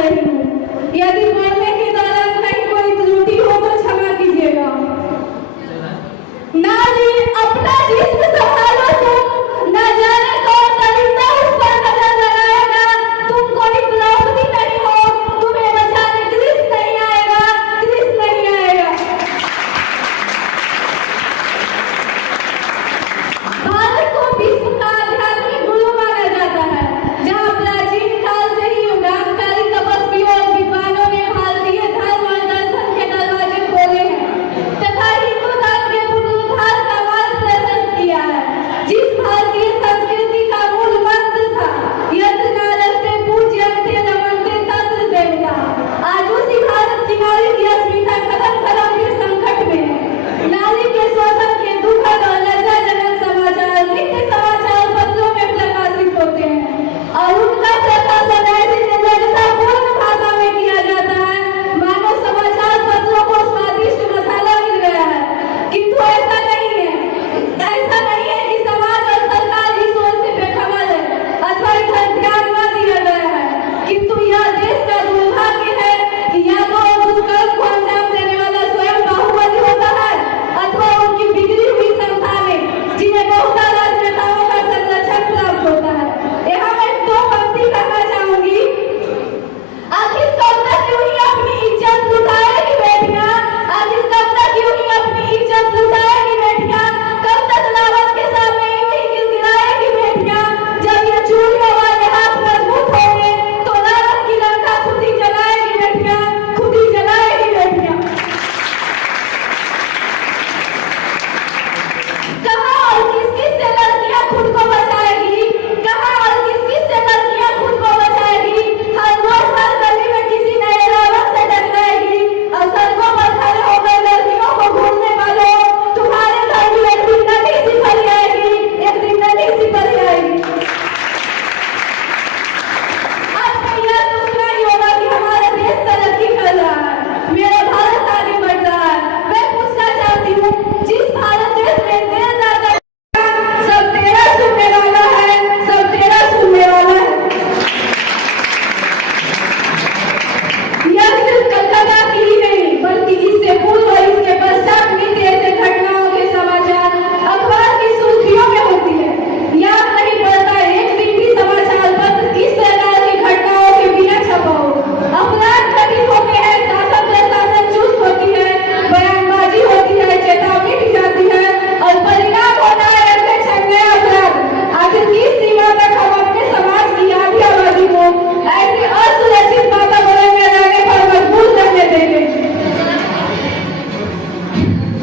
रही हूँ। यदि बोलने के दौरान कहीं कोई त्रुटि हो तो क्षमा कीजिएगा। नारी अपना जिस्म संभालो तुम, न जाने कौन दरिंदा उस पर नजर लगाएगा। तुम कोई द्रौपदी नहीं हो, तुम्हें बचाने कृष्ण नहीं आएगा, कृष्ण नहीं आएगा। भारत को विश्व का आध्यात्मिक गुरु माना जाता है, जहाँ प्राचीन काल से ही युगांतकारी तपस्वियों और विद्वानों ने भारतीय धर्म और दर्शन के दरवाजे खोले हैं तथा हिंदू धर्म के पुनरुद्धार का मार्ग प्रशस्त किया है। जिस भारतीय संस्कृति का मूल मंत्र था यत्र नास्ते पूज्यन्ते नमन्ते तत्र देवता, आज उसी भारत की नारी की अस्मिता कदम कदम के संकट में है। नारी के शोषण के दुखद और लज्जाजनक समाचार नित्य समाचार पत्रों में प्रकाशित होते हैं और उनका प्रकाशन ऐसी निर्लजतापूर्ण भाषा में किया जाता है मानो समाचार पत्रों को स्वादिष्ट मसाला मिल गया है। किंतु ऐसा नहीं है कि समाज और सरकार इस ओर से बेखबर है अथवा इधर ध्यान न दिया गया है, किंतु यह देश का दुर्भाग्य है कि या तो दुष्कर्म को अंजाम देने वाला स्वयं बाहुबली होता है अथवा उनकी बिगड़ी हुई संतानें जिन्हें बहुधा राजनेताओं का संरक्षण प्राप्त होता है। यहाँ मैं दो पंक्ति करना चाहूंगी। आखिर कब तक क्यों ही अपनी इज्जत लुटाएगी बेटियां, आखिर कब तक क्यों ही अपनी इज्जत लुटाएगी बेटियां, कब तक रावण के सामने यूं ही गिड़गिड़ाएगी बेटियां। जब ये चूड़ियों वाले हाथ मजबूत होंगे तो रावण की लंका खुद ही जलाएगी बेटियां, खुद ही जलाएगी बेटियां। कहाँ और किस किस से लड़कियां खुद को बचाएगी, कहाँ और किस किस से लड़कियां खुद को बचाएगी। हर रोज हर गली में किसी नए रावण से टकराएगी और सड़कों पर खड़े होकर लड़कियों को घूरने वालों, तुम्हारे घर भी एक दिन नदी सी भरी आएगी, एक दिन नदी सी भरी आएगी। आज में यह दूसरा ही होगा कि हमारा देश तरक्की कर रहा है, मेरा भारत आगे बढ़ रहा है। मैं पूछना चाहती हूँ, जिस भारत देश में देर रात सब तेरा सुनने वाला है, सब तेरा सुनने वाला है। यह सिर्फ कलकत्ता की ही नहीं बल्कि इससे पूर्व और इसके पश्चात भी ऐसे घटनाओं के समाचार अखबार की सुर्खियों में होती है। याद नहीं पड़ता एक दिन भी समाचार पत्र इस प्रकार की घटनाओं के बिना छपा हो। अपराध घटित होते हैं, शासन प्रशासन चुस्त होती है, बयानबाजी होती है, चेतावनी दी जाती है और परिणाम होता है नए अपराध। आखिर किस सीमा तक हम अपने समाज की आधी आबादी को ऐसे असुरक्षित वातावरण में रहने पर मजबूर करने देंगे।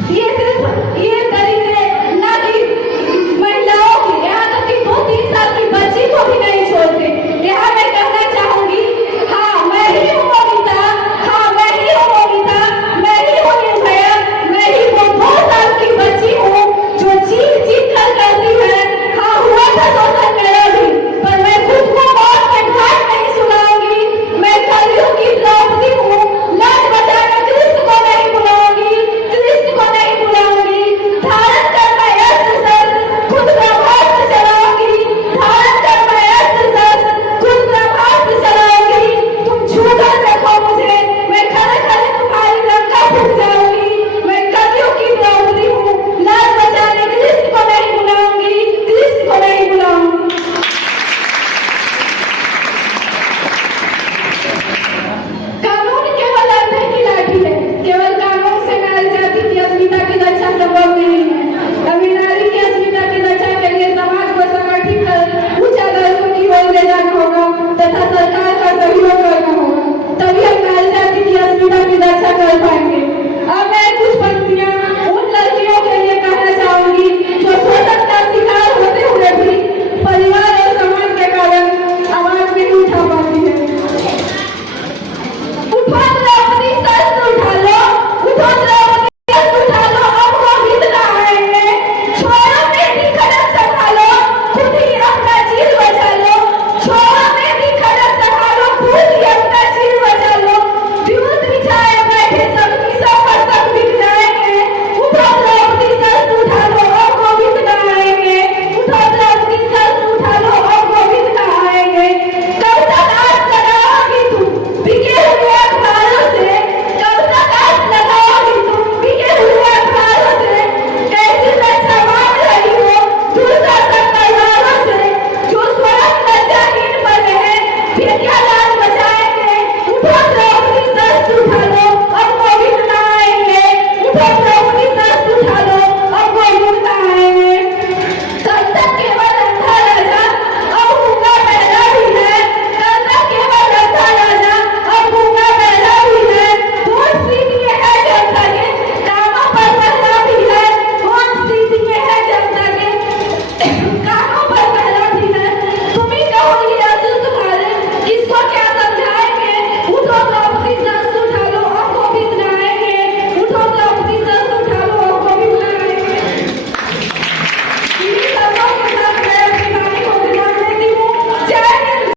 ये दरिद्र न कि महिलाओं की, यहाँ तक कि 2-3 साल की बच्ची को भी नहीं छोड़ते। यहाँ मैं कहना चाहूंगी, हाँ मैं ही हूँ मोमिता, हाँ मैं ही हूँ मोमिता, मैं ही हूँ निर्भया, मैं ही वो 2 साल की बच्ची हूँ जो चीख चीख कर कहती है, हाँ हुआ था शोषण मेरा भी, पर मैं खुद को मौत के घाट नहीं सुनाऊंगी। मैं कलयुग की द्रौपदी हूँ, लाज बचाने कृष्ण को नहीं बुलाऊंगी, कृष्ण को नहीं बुलाऊंगी। धारण कर मैं अस्त्र शस्त्र, खुद ब्रह्मास्त्र चलाऊंगी, धारण कर मैं अस्त्र शस्त्र, खुद ब्रह्मास्त्र चलाऊंगी। तुम छूकर देखो मुझे, मैं खड़े खड़े तुम्हारी लंका फूट जाऊंगी। मैं कलयुग की द्रौपदी हूँ, लाज बचाने कृष्ण को नहीं बुलाऊंगी, कृष्ण को नहीं बुलाऊंगी।